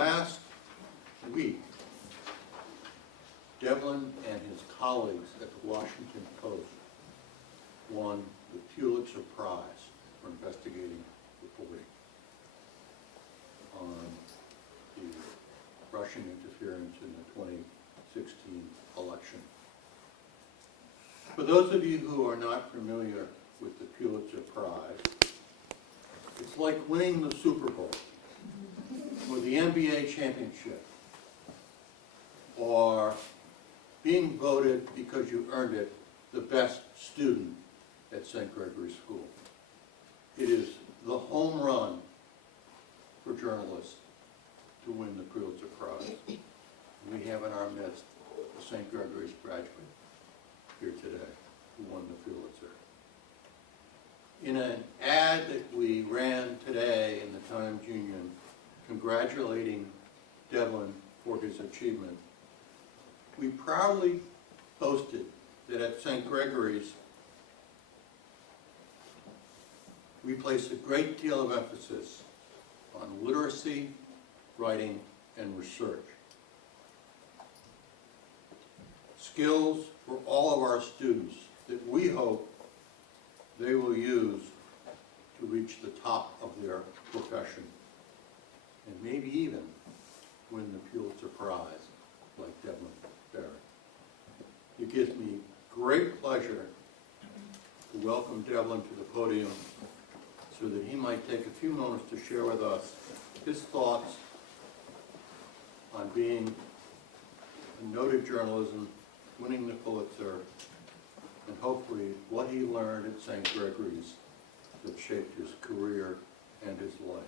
last week, Devlin and his colleagues at the Washington Post won the Pulitzer Prize for investigating reporting on the Russian interference in the 2016 election. For those of you who are not familiar with the Pulitzer Prize, it's like winning the Super Bowl or the NBA championship or being voted because you earned it the best student at St. Gregory's School. It is the home run for journalists to win the Pulitzer Prize. We have in our midst a St. Gregory's graduate here today who won the Pulitzer. In an ad that we ran today in the Times Union congratulating Devlin for his achievement, we proudly posted that at St. Gregory's we place a great deal of emphasis on literacy, writing, and research. Skills for all of our students that we hope they will use to reach the top of their profession and maybe even win the Pulitzer Prize like Devlin Barrett. It gives me great pleasure to welcome Devlin to the podium so that he might take a few moments to share with us his thoughts on being a noted journalism, winning the Pulitzer, and hopefully what he learned at St. Gregory's that shaped his career and his life.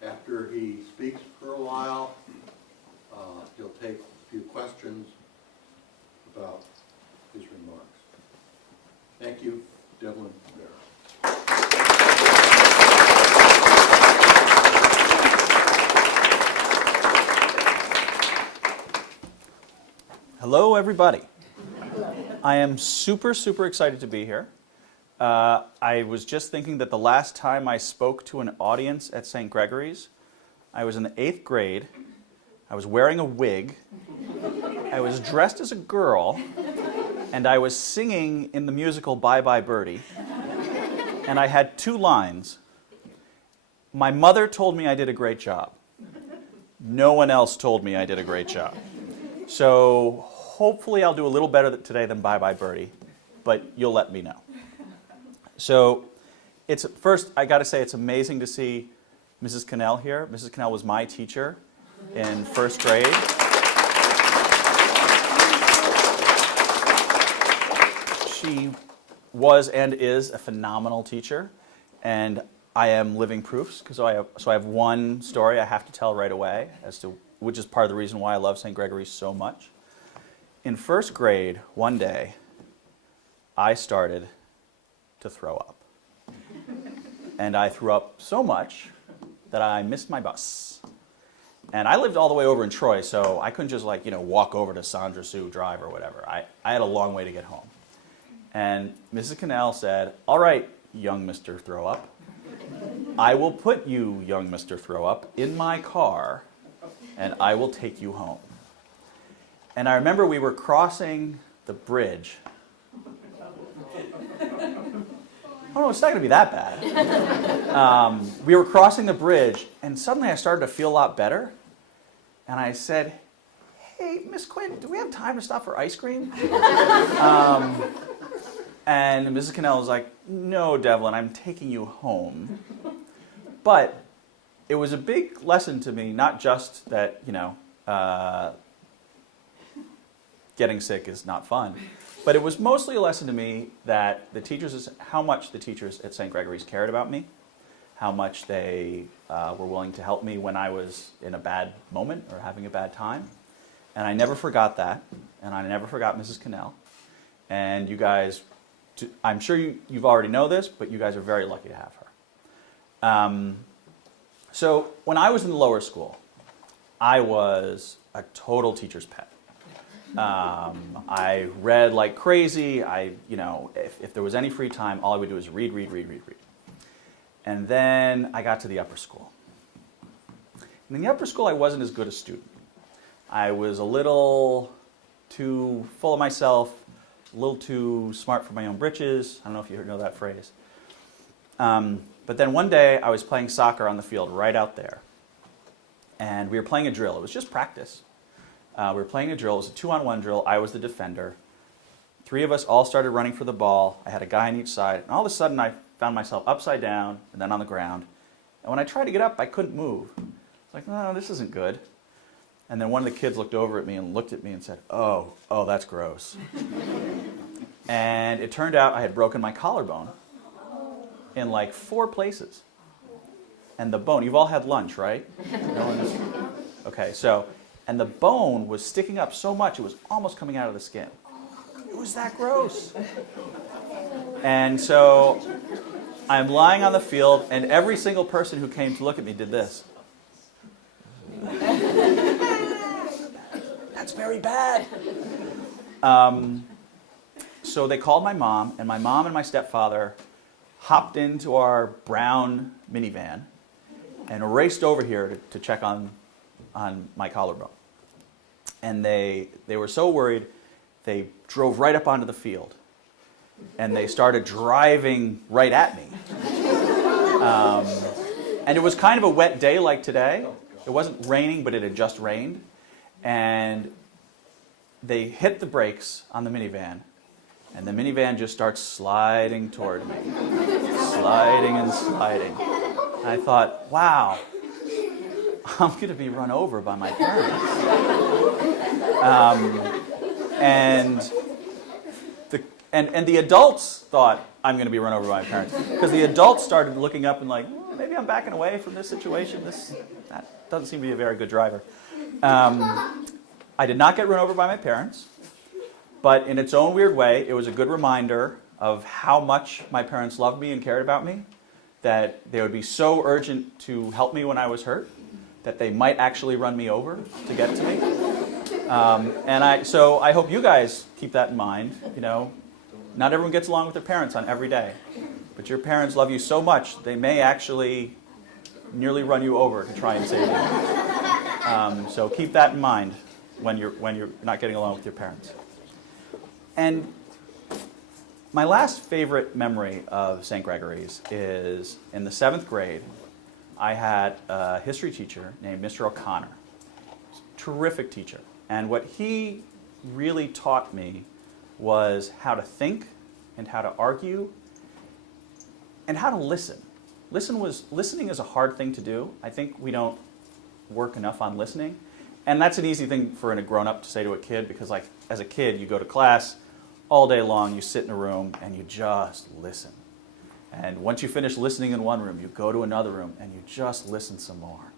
After he speaks for a while, he'll take a few questions about his remarks. Thank you, Devlin Barrett. Hello, everybody. I am super excited to be here. I was just thinking that the last time I spoke to an audience at St. Gregory's, I was in the 8th grade. I was wearing a wig. I was dressed as a girl, and I was singing in the musical Bye Bye Birdie. And I had 2 lines. My mother told me I did a great job. No one else told me I did a great job. So hopefully I'll do a little better today than Bye Bye Birdie, but you'll let me know. So first, I got to say it's amazing to see Mrs. Cannell here. Mrs. Cannell was my teacher in 1st grade. She was and is a phenomenal teacher, and I am living proofs, because I have one story I have to tell right away, which is part of the reason why I love St. Gregory's so much. In 1st grade, one day, I started to throw up. And I threw up so much that I missed my bus. And I lived all the way over in Troy, so I couldn't just walk over to Sandra Sue Drive or whatever. I had a long way to get home. And Mrs. Cannell said, "All right, young Mr. Throw Up, I will put you, young Mr. Throw Up, in my car, and I will take you home." And I remember we were crossing the bridge. Oh no, it's not going to be that bad. We were crossing the bridge, and suddenly I started to feel a lot better. And I said, "Hey, Miss Quinn, do we have time to stop for ice cream?" And Mrs. Cannell was like, "No, Devlin, I'm taking you home." But it was a big lesson to me, not just that, getting sick is not fun, but it was mostly a lesson to me that how much the teachers at St. Gregory's cared about me, how much they were willing to help me when I was in a bad moment or having a bad time. And I never forgot that, and I never forgot Mrs. Cannell. And you guys, I'm sure you've already know this, but you guys are very lucky to have her. So when I was in the lower school, I was a total teacher's pet. I read like crazy. If there was any free time, all I would do is read. And then I got to the upper school. And in the upper school, I wasn't as good a student. I was a little too full of myself, a little too smart for my own britches. I don't know if you know that phrase. But then one day, I was playing soccer on the field right out there. And we were playing a drill. It was just practice. We were playing a drill. It was a 2-on-1 drill. I was the defender. 3 of us all started running for the ball. I had a guy on each side. And all of a sudden, I found myself upside down and then on the ground. And when I tried to get up, I couldn't move. It's like, no, this isn't good. And then one of the kids looked over at me and looked at me and said, oh, that's gross. And it turned out I had broken my collarbone in like 4 places. And the bone, you've all had lunch, right? Okay, and the bone was sticking up so much it was almost coming out of the skin. It was that gross. And so I'm lying on the field, and every single person who came to look at me did this. That's very bad. So they called my mom, and my stepfather hopped into our brown minivan and raced over here to check on my collarbone. And they were so worried, they drove right up onto the field. And they started driving right at me. And it was kind of a wet day like today. It wasn't raining, but it had just rained. And they hit the brakes on the minivan. And the minivan just starts sliding toward me. Sliding and sliding. And I thought, wow, I'm going to be run over by my parents. And the adults thought I'm going to be run over by my parents. Because the adults started looking up and like, maybe I'm backing away from this situation. That doesn't seem to be a very good driver. I did not get run over by my parents. But in its own weird way, it was a good reminder of how much my parents loved me and cared about me, that they would be so urgent to help me when I was hurt, that they might actually run me over to get to me. So I hope you guys keep that in mind. You know, not everyone gets along with their parents on every day, but your parents love you so much, they may actually nearly run you over to try and save you. So keep that in mind when you're not getting along with your parents. And my last favorite memory of St. Gregory's is in the 7th grade, I had a history teacher named Mr. O'Connor. Terrific teacher. And what he really taught me was how to think and how to argue and how to listen. Listening is a hard thing to do. I think we don't work enough on listening. And that's an easy thing for a grown-up to say to a kid because, like, as a kid, you go to class all day long, you sit in a room, and you just listen. And once you finish listening in one room, you go to another room, and you just listen some more.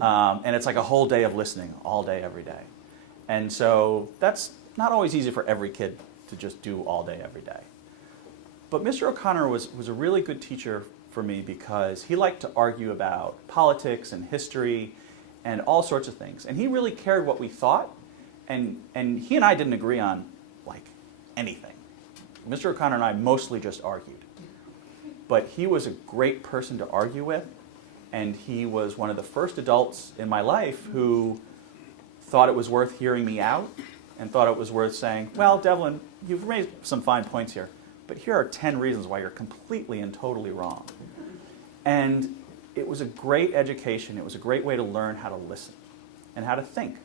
And it's like a whole day of listening, all day, every day. And so that's not always easy for every kid to just do all day, every day. But Mr. O'Connor was a really good teacher for me because he liked to argue about politics and history and all sorts of things. And he really cared what we thought, and he and I didn't agree on, like, anything. Mr. O'Connor and I mostly just argued. But he was a great person to argue with, and he was one of the first adults in my life who thought it was worth hearing me out and thought it was worth saying, well, Devlin, you've made some fine points here, but here are 10 reasons why you're completely and totally wrong. And it was a great education. It was a great way to learn how to listen and how to think.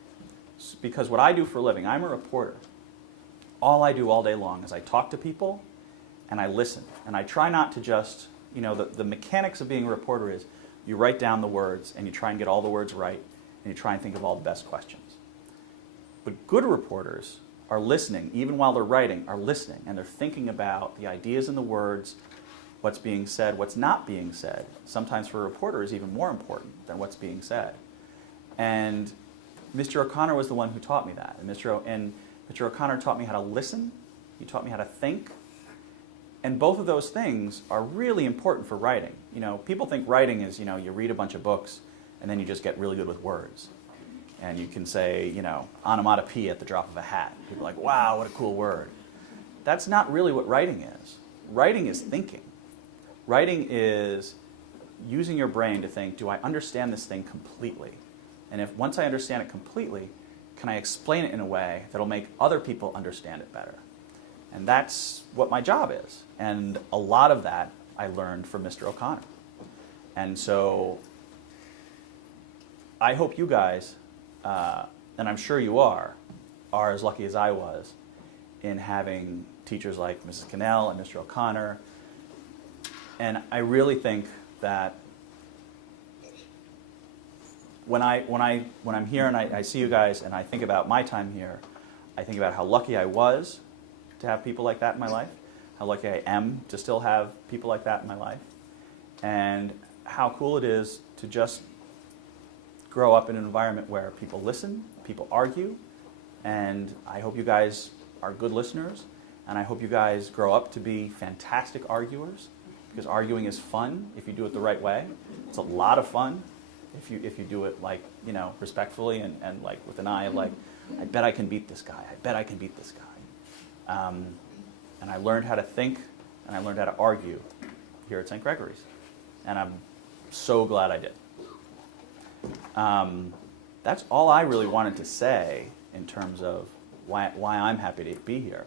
Because what I do for a living, I'm a reporter. All I do all day long is I talk to people and I listen. And I try not to just, the mechanics of being a reporter is you write down the words and you try and get all the words right and you try and think of all the best questions. But good reporters are listening, even while they're writing, are listening, and they're thinking about the ideas in the words, what's being said, what's not being said. Sometimes for a reporter is even more important than what's being said. And Mr. O'Connor was the one who taught me that. And Mr. O'Connor taught me how to listen. He taught me how to think. And both of those things are really important for writing. People think writing is, you read a bunch of books and then you just get really good with words. And you can say, onomatopoeia at the drop of a hat. People are like, wow, what a cool word. That's not really what writing is. Writing is thinking. Writing is using your brain to think, do I understand this thing completely? And if once I understand it completely, can I explain it in a way that'll make other people understand it better? And that's what my job is. And a lot of that I learned from Mr. O'Connor. And so I hope you guys, and I'm sure you are as lucky as I was in having teachers like Mrs. Cannell and Mr. O'Connor. And I really think that when I'm here and I see you guys and I think about my time here, I think about how lucky I was to have people like that in my life, how lucky I am to still have people like that in my life, and how cool it is to just grow up in an environment where people listen, people argue, and I hope you guys are good listeners, and I hope you guys grow up to be fantastic arguers, because arguing is fun if you do it the right way. It's a lot of fun if you do it respectfully and like with an eye of like, I bet I can beat this guy. I bet I can beat this guy. And I learned how to think and I learned how to argue here at St. Gregory's, and I'm so glad I did. That's all I really wanted to say in terms of why I'm happy to be here.